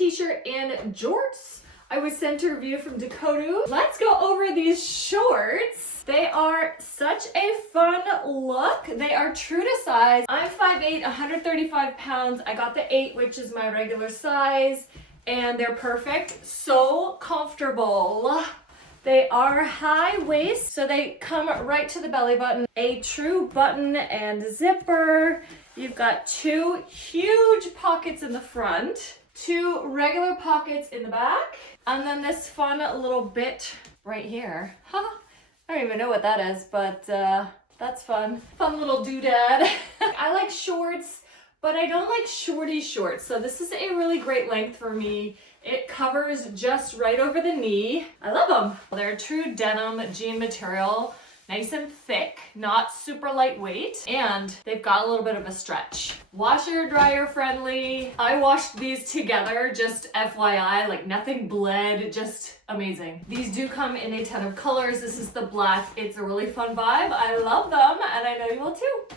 t-shirt in Jorts. I was sent a review from Dokotoo. Let's go over these shorts. They are such a fun look. They are true to size. I'm 5'8", 135 pounds. I got the 8, which is my regular size, and they're perfect. So comfortable. They are high waist, so they come right to the belly button. A true button and zipper. You've got 2 huge pockets in the front, 2 regular pockets in the back, and then this fun little bit right here. I don't even know what that is, but that's fun. Fun little doodad. I like shorts, but I don't like shorty shorts, so this is a really great length for me. It covers just right over the knee. I love them. They're true denim jean material, nice and thick, not super lightweight, and they've got a little bit of a stretch. Washer dryer friendly. I washed these together, just FYI, like nothing bled, just amazing. These do come in a ton of colors. This is the black. It's a really fun vibe. I love them, and I know you will too.